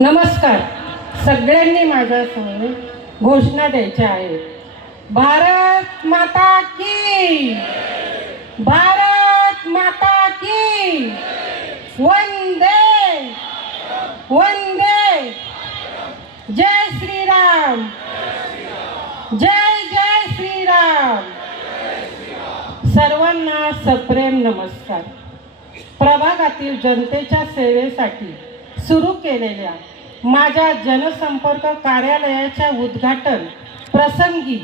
नमस्कार. सगळ्यांनी माझ्यासमोर घोषणा द्यायच्या आहेत. भारत माता की, भारत माता की, वंदे वंदे, जय श्रीराम, जय जय श्रीराम. सर्वांना सप्रेम नमस्कार. प्रभागातील जनतेच्या सेवेसाठी सुरू केलेल्या माझ्या जनसंपर्क कार्यालयाच्या उद्घाटन प्रसंगी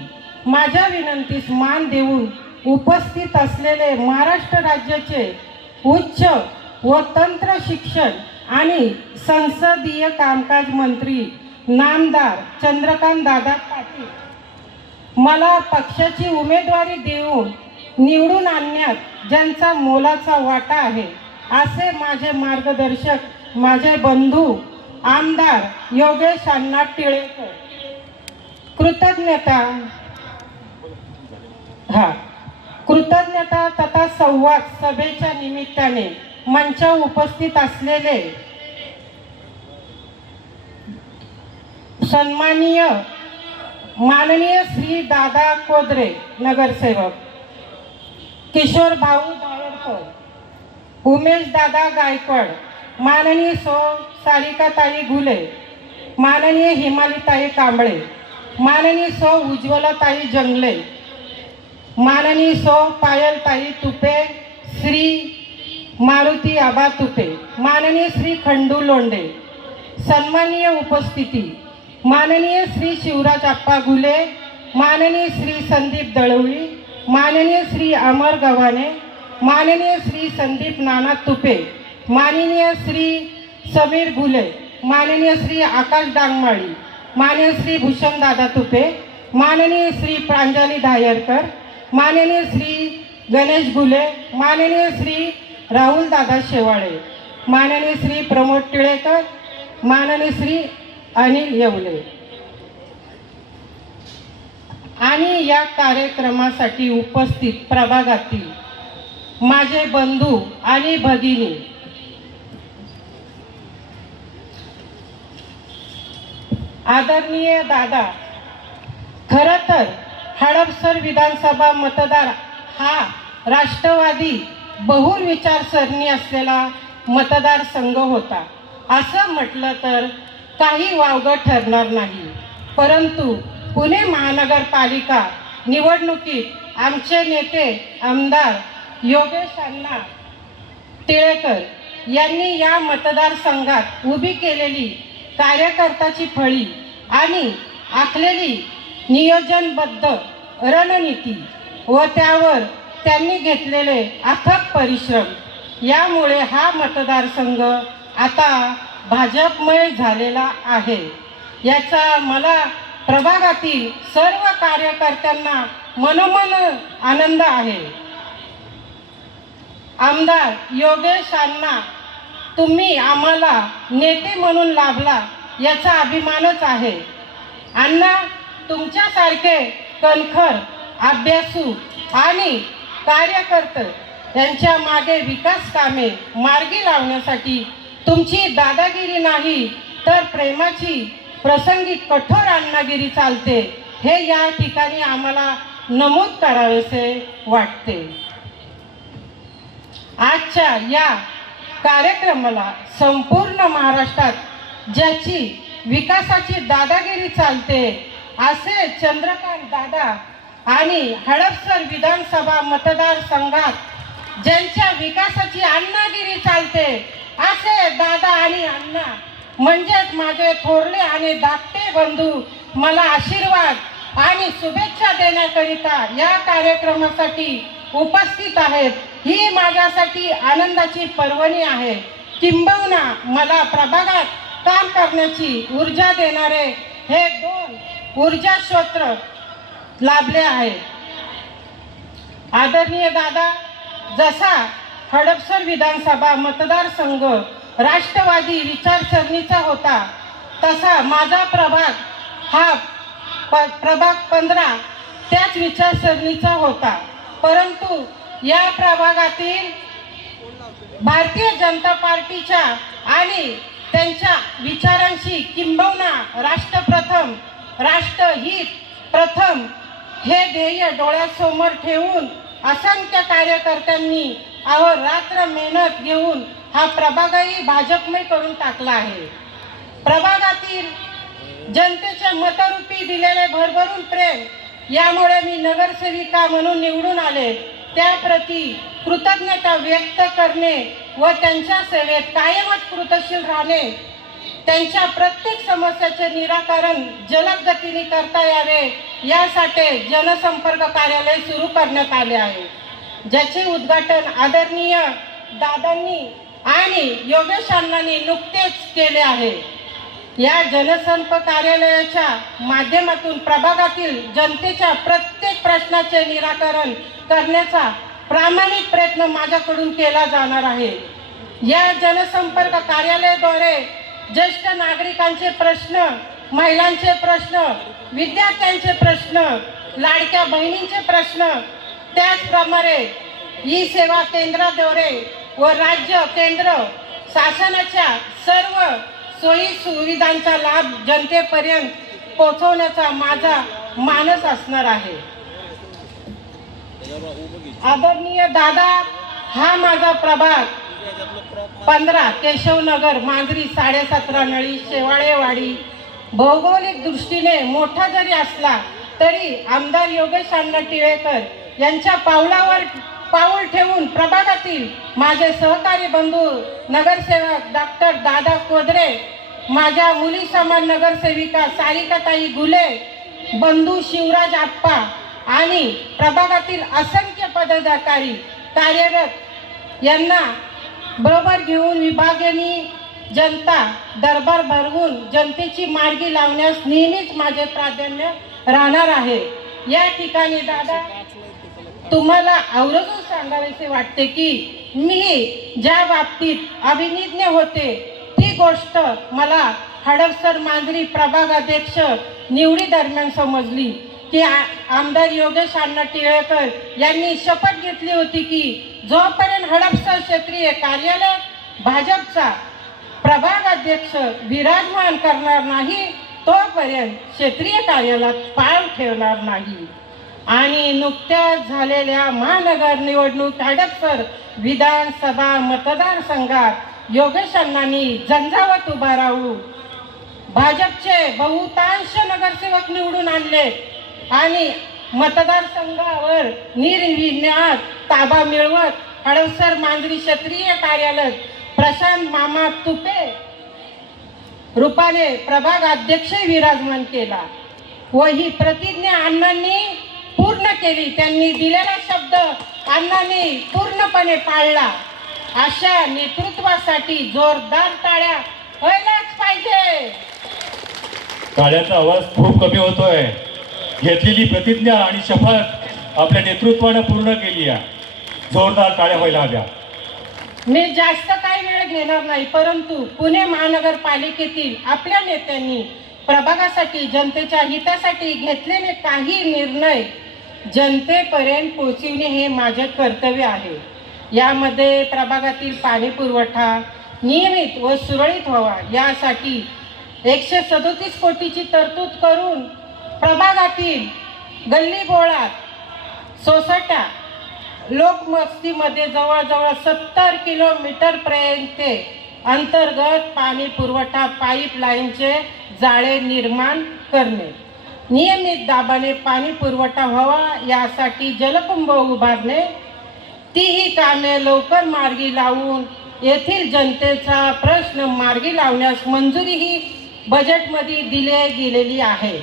माझ्या विनंतीस मान देऊन उपस्थित असलेले महाराष्ट्र राज्याचे उच्च व तंत्र शिक्षण आणि संसदीय कामकाज मंत्री नामदार चंद्रकांत दादा पाटील, मला पक्षाची उमेदवारी देऊन निवडून आणण्यात ज्यांचा मोलाचा वाटा आहे असे माझे मार्गदर्शक, माझे बंधू आमदार योगेश अण्णा टिळेकर, कृतज्ञता तथा संवाद सभेच्या निमित्ताने मंचावर उपस्थित असलेले सन्माननीय माननीय श्री दादा कोदरे नगरसेवक, किशोर भाऊ दायरकर, उमेश दादा गायकवाड, माननीय सौ सारिकाताई घुले, माननीय हिमालीताई कांबळे, माननीय सौ उज्ज्वलाताई जंगले, माननीय सौ पायलताई तुपे, श्री मारुती आबा तुपे, माननीय श्री खंडू लोंढे, सन्माननीय उपस्थिती माननीय श्री शिवराज आप्पा घुले, माननीय श्री संदीप दळवळी, माननीय श्री अमर गव्हाणे, माननीय श्री संदीप नाना तुपे, माननीय श्री समीर घुले, माननीय श्री आकाश डांगमाळी, माननीय श्री भूषण दादा तुपे, माननीय श्री प्रांजली दायरकर, माननीय श्री गणेश घुले, माननीय श्री राहुल दादा शेवाळे, माननीय श्री प्रमोद टिळेकर, माननीय श्री अनिल येवले आणि या कार्यक्रमासाठी उपस्थित प्रभागातील माझे बंधू आणि भगिनी, आदरणीय दादा, खरं तर हडपसर विधानसभा मतदार हा राष्ट्रवादी बहुल विचारसरणी असलेला मतदारसंघ होता असं म्हटलं तर काही वावगं ठरणार नाही. परंतु पुणे महानगरपालिका निवडणुकीत आमचे नेते आमदार योगेश अण्णा टिळेकर यांनी या मतदारसंघात उभी केलेली कार्यकर्त्याची फळी आणि आखलेली नियोजनबद्ध रणनीती व त्यावर त्यांनी घेतलेले अथक परिश्रम यामुळे हा मतदारसंघ आता भाजपमय झालेला आहे. याचा मला प्रभागातील सर्व कार्यकर्त्यांना मनोमन आनंद आहे. आमदार योगेश अण्णा, तुम्ही आम्हाला नेते म्हणून लाभला याचा अभिमानच आहे. अण्णा, तुमच्यासारखे कणखर, अभ्यासू आणि कार्यकर्ते यांच्या मागे विकास कामे मार्गी लावण्यासाठी तुमची दादागिरी नाही तर प्रेमाची, प्रसंगी कठोर अण्णागिरी चालते हे या ठिकाणी आम्हाला नमूद करावेसे वाटते. आजच्या या कार्यक्रमाला संपूर्ण महाराष्ट्रात ज्याची विकासाची दादागिरी चालते असे चंद्रकांत दादा आणि हडपसर विधानसभा मतदारसंघात ज्यांच्या विकासाची अण्णागिरी चालते असे दादा आणि अण्णा म्हणजेच माझे थोरले आणि धाकटे बंधू मला आशीर्वाद आणि शुभेच्छा देण्याकरिता या कार्यक्रमासाठी उपस्थित आहेत. ही माझ्यासाठी आनंदाची पर्वणी आहे. किंबहुना मला प्रभागात काम करण्याची ऊर्जा देणारे हे दोन ऊर्जा स्रोत लाभले आहेत. आदरणीय दादा, जसा हडपसर विधानसभा मतदारसंघ राष्ट्रवादी विचारसरणीचा होता तसा माझा प्रभाग हा प्रभाग 15 त्याच विचारसरणीचा होता. परंतु या प्रभागातील भारतीय जनता पार्टीच्या आणि त्यांच्या विचारांशी किंबहुना राष्ट्रप्रथम, राष्ट्रहित प्रथम हे ध्येय डोळ्यासमोर ठेवून असंख्य कार्यकर्त्यांनी अहोरात्र मेहनत घेऊन हा प्रभागही भाजपमय करून टाकला आहे. प्रभागातील जनतेच्या मतरूपी दिलेले भरभरून प्रेम, यामुळे मी नगरसेविका म्हणून निवडून आले, त्याप्रती कृतज्ञता व्यक्त करणे व त्यांच्या सेवेत कायमच कृतशील राहणे, त्यांच्या प्रत्येक समस्याचे निराकरण जलद गतीने करता यावे यासाठी जनसंपर्क कार्यालय सुरू करण्यात आले आहे, ज्याचे उद्घाटन आदरणीय दादांनी आणि योगेश अण्णांनी नुकतेच केले आहे. या जनसंपर्क कार्यालयाच्या माध्यमातून प्रभागातील जनतेच्या प्रत्येक प्रश्नाचे निराकरण करण्याचा प्रामाणिक प्रयत्न माझ्याकडून केला जाणार आहे. या जनसंपर्क कार्यालयाद्वारे ज्येष्ठ नागरिकांचे प्रश्न, महिलांचे प्रश्न, विद्यार्थ्यांचे प्रश्न, लाडक्या बहिणींचे प्रश्न, त्याचप्रमाणे ई सेवा केंद्राद्वारे व राज्य केंद्र शासनाच्या सर्व सोयी सुविधांचा लाभ जनतेपर्यंत पोहोचवण्याचा माझा मानस असणार आहे. आदरणीय दादा, हा माझा प्रभाग 15 केशवनगर, मांजरी, 17.5 नळी, शेवाळेवाडी भौगोलिक दृष्टीने मोठा जरी असला तरी आमदार योगेश अण्णा टिळेकर यांच्या पावलावर पाऊल ठेवून प्रभागातील माझे सहकारी बंधू नगरसेवक डॉक्टर दादा कोदरे, माझ्या मुली समान नगरसेविका सारिकाताई गुले, बंधू शिवराज आप्पा आणि प्रभागातील असंख्य पदाधिकारी कार्यरत यांना बरोबर घेऊन विभागीय जनता दरबार भरवून जनतेची मार्गी लावण्यास नेहमीच माझे प्राधान्य राहणार आहे. या ठिकाणी दादा, तुम्हाला आवर्जून सांगावेसे वाटते की मी ज्या बाबतीत अभिनिज्ञ होते ती गोष्ट मला हडपसर मांजरी प्रभागाध्यक्ष निवडी दरम्यान समजली की आमदार योगेश अण्णा टिळेकर यांनी शपथ घेतली होती की जोपर्यंत हडपसर क्षेत्रीय कार्यालय भाजपचा प्रभागाध्यक्ष विराजमान करणार नाही तोपर्यंत क्षेत्रीय कार्यालयात पाय ठेवणार नाही. आणि नुकत्याच झालेल्या महानगर निवडणूक हडपसर विधानसभा मतदारसंघात योगेश अण्णांनी झंझावत उभा राहून भाजपचे बहुतांश नगरसेवक निवडून आणले आणि मतदारसंघावर निर्विघ्नात ताबा मिळवत हडपसर मांजरी क्षेत्रीय कार्यालय प्रशांत मामा तुपे रूपाने प्रभाग अध्यक्ष विराजमान केला व ही प्रतिज्ञा अण्णांनी पूर्ण केली. त्यांनी दिलेला शब्द अण्णांनी पूर्णपणे पाळला. अशा नेतृत्वासाठी जोरदार टाळ्या व्हायलाच पाहिजे. टाळ्याचा आवाज खूप कमी होतोय. घेतलेली प्रतिज्ञा आणि शपथ आपल्या नेतृत्वाने पूर्ण केली आहे. जोरदार टाळ्या व्हायला हव्या. मी जास्त काही वेळ घेणार नाही, परंतु पुणे महानगरपालिकेतील आपल्या नेत्यांनी प्रभागासाठी जनतेच्या हितासाठी घेतलेले काही निर्णय जनतेपर्यंत पोहोचविणे हे माझे कर्तव्य आहे. यामध्ये प्रभागातील पाणी पुरवठा नियमित व सुरळीत व्हावा यासाठी 137 कोटीची तरतूद करून प्रभागातील गल्लीबोळात, सोसायट्या, लोकवस्तीमध्ये जवळजवळ 70 किलोमीटर पर्यंत अंतर्गत पाणी पुरवठा पाईपलाईनचे जाळे निर्माण करणे, नियमित दाबाने पाणी पुरवठा व्हावा यासाठी जलकुंभ उभारणे, तीही कामे लवकर मार्गी लावून येथील जनतेचा प्रश्न मार्गी लावण्यास मंजुरीही बजेटमध्ये दिली गेलेली आहे.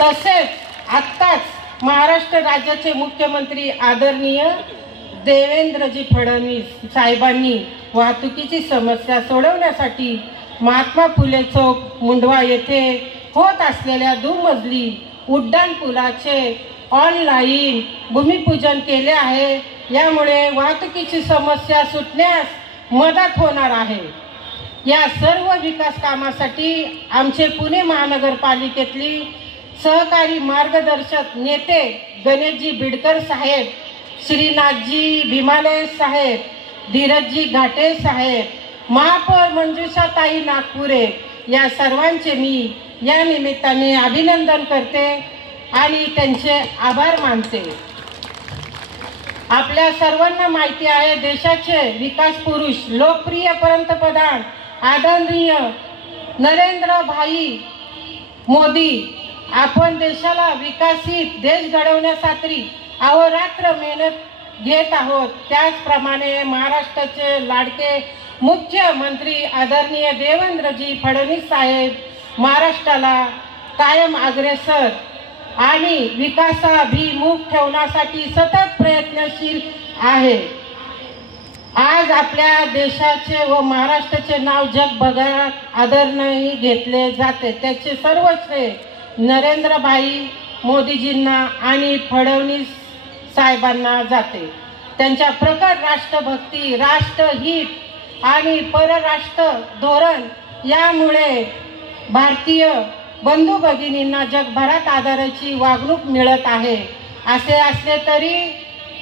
तसेच आत्ताच महाराष्ट्र राज्याचे मुख्यमंत्री आदरणीय देवेंद्रजी फडणवीस साहेबांनी वाहतुकीची समस्या सोडवण्यासाठी महात्मा फुले चौक मुंडवा येथे होत असलेल्या दुमजली उड्डाण पुलाचे ऑनलाईन भूमिपूजन केले आहे. यामुळे वाहतुकीची समस्या सुटण्यास मदत होणार आहे. या सर्व विकास कामासाठी आमचे पुणे महानगरपालिकेतली सहकारी मार्गदर्शक नेते गणेशजी बिडकर साहेब, श्रीनाथजी भीमाले साहेब, धीरजजी घाटे साहेब, महापौर मंजुषाताई नागपुरे या सर्वांचे मी या निमित्ताने अभिनंदन करते आणि त्यांचे आभार मानते. आपल्या सर्वांना माहिती आहे, देशाचे विकास पुरुष, लोकप्रिय पंतप्रधान आदरणीय नरेंद्र भाई मोदी आपण देशाला विकसित देश घडवण्यासाठी अहोरात्र मेहनत घेत आहोत. त्याचप्रमाणे महाराष्ट्राचे लाडके मुख्यमंत्री आदरणीय देवेंद्रजी फडणवीस साहेब महाराष्ट्राला कायम अग्रेसर आणि विकासाभिमुख ठेवण्यासाठी सतत प्रयत्नशील आहे. आज आपल्या देशाचे व महाराष्ट्राचे नाव जगभरात आदरणीय घेतले जाते. त्याचे सर्व श्रेय नरेंद्रभाई मोदीजींना आणि फडणवीस साहेबांना जाते. त्यांच्या प्रखर राष्ट्रभक्ती, राष्ट्रहित आणि परराष्ट्र धोरण यामुळे भारतीय बंधू भगिनींना जगभरात आदराची वागणूक मिळत आहे. असे असले तरी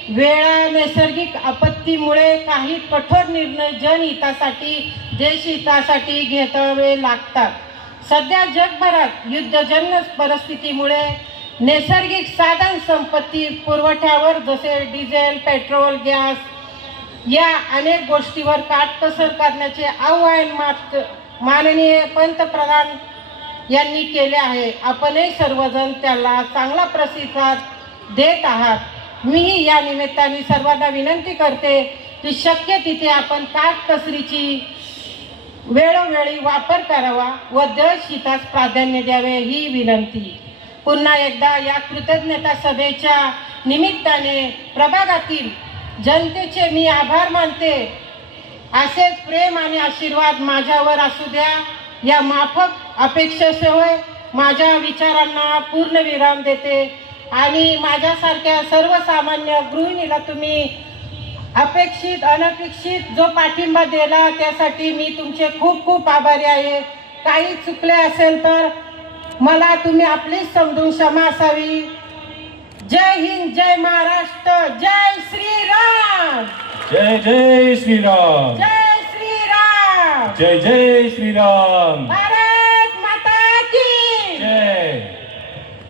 वेळा नैसर्गिक आपत्तीमुळे काही कठोर निर्णय जनहितासाठी, देशहितासाठी घ्यावे लागतात. सध्या जगभरात युद्धजन्य परिस्थितीमुळे नैसर्गिक साधन संपत्ती पुरवठ्यावर जसे डिझेल, पेट्रोल, गॅस या अनेक गोष्टीवर काटकसर करण्याचे आवाहन माननीय पंतप्रधान यांनी केले आहे. आपणही सर्वजण त्याला चांगला प्रतिसाद देत आहात. मी या निमित्ताने सर्वांना विनंती करते की शक्य तिथे आपण काटकसरीची वेळोवेळी वापर करावा व देशहितास प्राधान्य द्यावे ही विनंती. पुन्हा एकदा या कृतज्ञता सभेच्या निमित्ताने प्रभागातील जनतेचे मी आभार मानते. असेच प्रेम आणि आशीर्वाद माझ्यावर असू द्या या माफक अपेक्षेसह माझ्या विचारांना पूर्णविराम देते आणि माझ्यासारख्या सर्वसामान्य गृहिणीला तुम्ही अपेक्षित अनपेक्षित जो पाठिंबा दिला त्यासाठी मी तुमचे खूप खूप आभारी आहे. काही चुकले असेल तर मला तुम्ही आपलीच समजून क्षमा असावी. जय हिंद, जय महाराष्ट्र, जय श्रीराम. जय जय श्रीराम. जय श्रीराम. जय जय श्रीराम.